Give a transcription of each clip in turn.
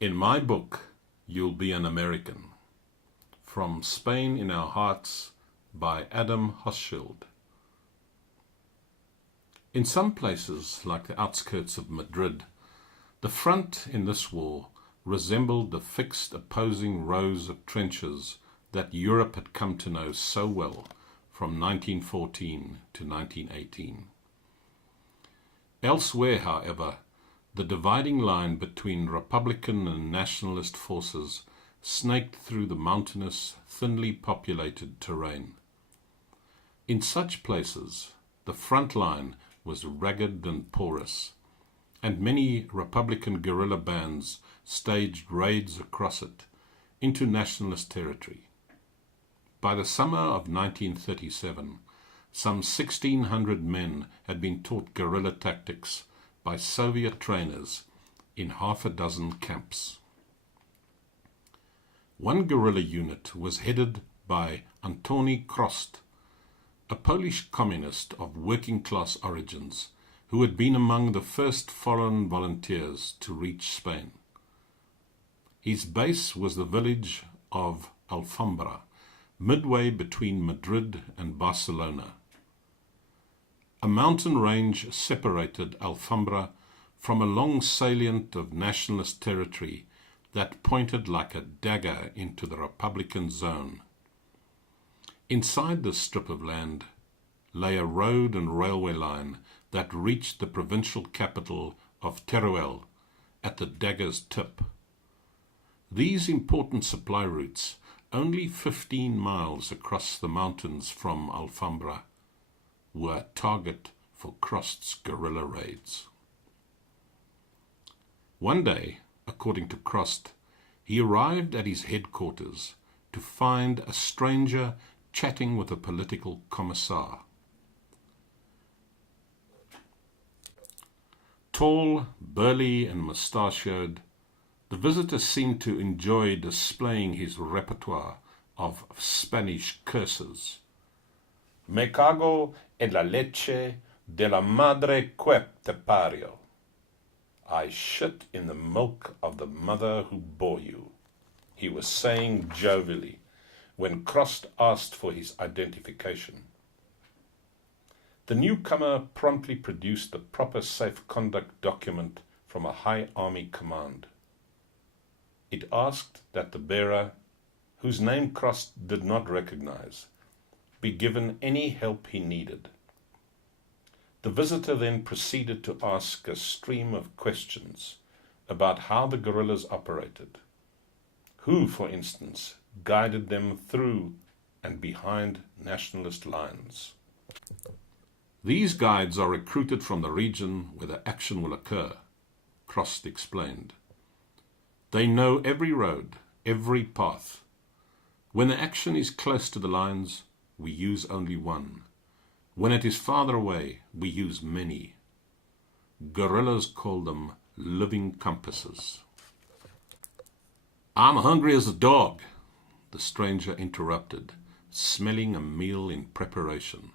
In my book, You'll Be an American. From Spain in Our Hearts by Adam Hochschild. In some places, like the outskirts of Madrid, the front in this war resembled the fixed opposing rows of trenches that Europe had come to know so well from 1914 to 1918. Elsewhere, however, the dividing line between Republican and nationalist forces snaked through the mountainous, thinly populated terrain. In such places, the front line was ragged and porous, and many Republican guerrilla bands staged raids across it into nationalist territory. By the summer of 1937, some 1,600 men had been taught guerrilla tactics by Soviet trainers in half a dozen camps. One guerrilla unit was headed by Antoni Krost, a Polish communist of working-class origins who had been among the first foreign volunteers to reach Spain. His base was the village of Alfambra, midway between Madrid and Barcelona. A mountain range separated Alfambra from a long salient of nationalist territory that pointed like a dagger into the Republican zone. Inside this strip of land lay a road and railway line that reached the provincial capital of Teruel at the dagger's tip. These important supply routes, only 15 miles across the mountains from Alfambra, were a target for Krost's guerrilla raids. One day, according to Krost, he arrived at his headquarters to find a stranger chatting with a political commissar. Tall, burly, and mustachioed, the visitor seemed to enjoy displaying his repertoire of Spanish curses. Me cago en la leche de la madre que te parió. I shit in the milk of the mother who bore you, he was saying jovially when Krost asked for his identification. The newcomer promptly produced the proper safe conduct document from a high army command. It asked that the bearer, whose name Krost did not recognize, be given any help he needed. The visitor then proceeded to ask a stream of questions about how the guerrillas operated. Who, for instance, guided them through and behind nationalist lines? These guides are recruited from the region where the action will occur, Krost explained. They know every road, every path. When the action is close to the lines, we use only one. When it is farther away, we use many. Guerrillas call them living compasses. I'm hungry as a dog, the stranger interrupted, smelling a meal in preparation.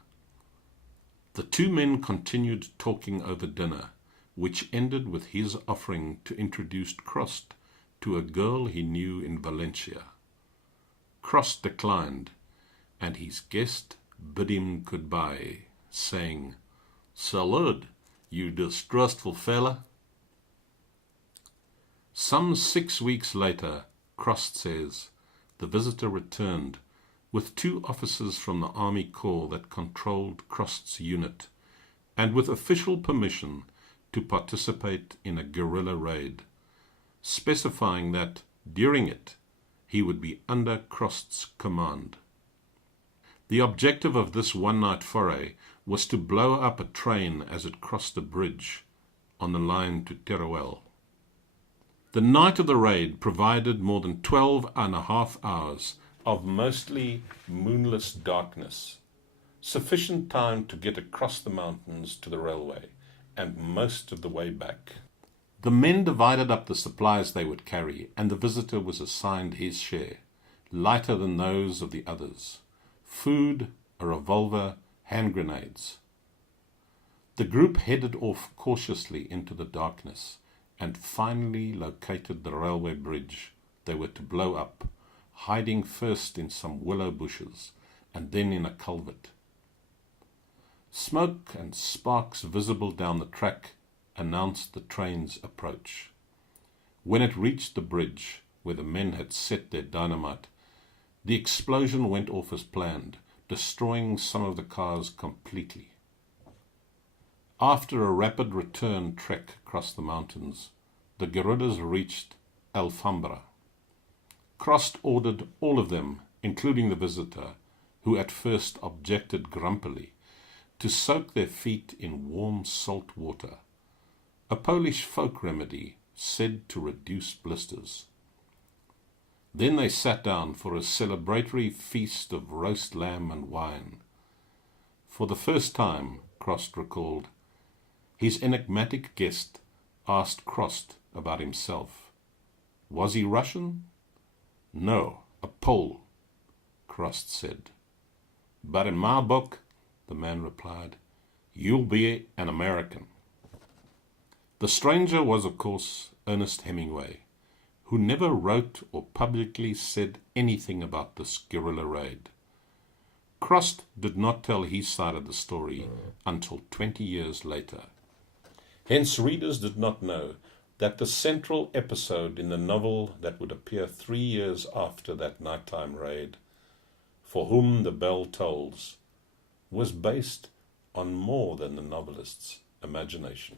The two men continued talking over dinner, which ended with his offering to introduce Krost to a girl he knew in Valencia. Krost declined, and his guest bid him goodbye, saying, "Salud, you distrustful fella." Some 6 weeks later, Krost says, the visitor returned with 2 officers from the Army Corps that controlled Krost's unit, and with official permission to participate in a guerrilla raid, specifying that, during it, he would be under Krost's command. The objective of this one-night foray was to blow up a train as it crossed a bridge on the line to Teruel. The night of the raid provided more than 12.5 hours of mostly moonless darkness, sufficient time to get across the mountains to the railway, and most of the way back. The men divided up the supplies they would carry, and the visitor was assigned his share, lighter than those of the others: food, a revolver, hand grenades. The group headed off cautiously into the darkness, and finally located the railway bridge they were to blow up, hiding first in some willow bushes and then in a culvert. Smoke and sparks visible down the track announced the train's approach. When it reached the bridge, where the men had set their dynamite, the explosion went off as planned, destroying some of the cars completely. After a rapid return trek across the mountains, the guerrillas reached Alfambra. Crost ordered all of them, including the visitor, who at first objected grumpily, to soak their feet in warm salt water, a Polish folk remedy said to reduce blisters. Then they sat down for a celebratory feast of roast lamb and wine. For the first time, Crost recalled, his enigmatic guest asked Crost about himself. Was he Russian? No, a Pole, Crost said. But in my book, the man replied, you'll be an American. The stranger was, of course, Ernest Hemingway, who never wrote or publicly said anything about this guerrilla raid. Crost did not tell his side of the story until 20 years later. Hence readers did not know that the central episode in the novel that would appear 3 years after that nighttime raid, For Whom the Bell Tolls, was based on more than the novelist's imagination.